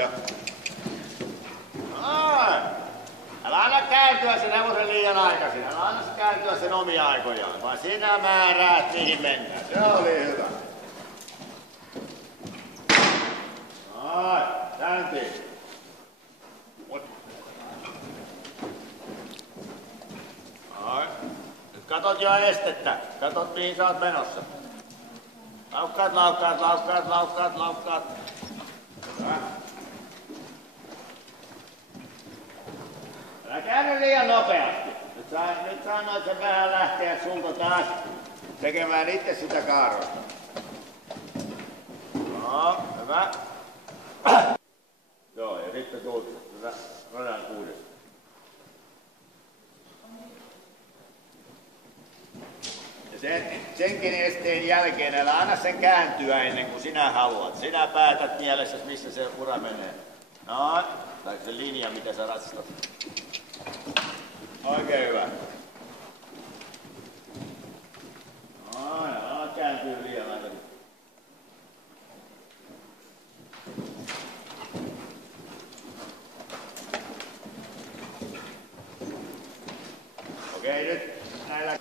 ja... Noin. Älä anna kääntyä sen hevosen liian aikaisin. Älä anna se kääntyä sen omia aikojaan, vaan sinä määräät mihin mennään. Se oli hyvä. Noin, käyntiin. Noin. Nyt katot jo estettä. Katot mihin sä oot menossa. Laukkaat, laukkaat, laukkaat, laukkaat, laukkaat. Hyvä. Älä käänny liian nopeasti. Nyt sä annoit sen vähän lähteä sulta taas tekemään itse sitä kaarosta. No, hyvä. Joo, ja sitten tuut radan kuudesta. Ja senkin esteen jälkeen älä anna sen kääntyä ennen kuin sinä haluat. Sinä päätät mielessäsi, missä se ura menee. No, tai se linja, mitä sä ratsastat. Oikein hyvä. Noin, älä kääntyä liian aikaisin. Okei, nyt näillä...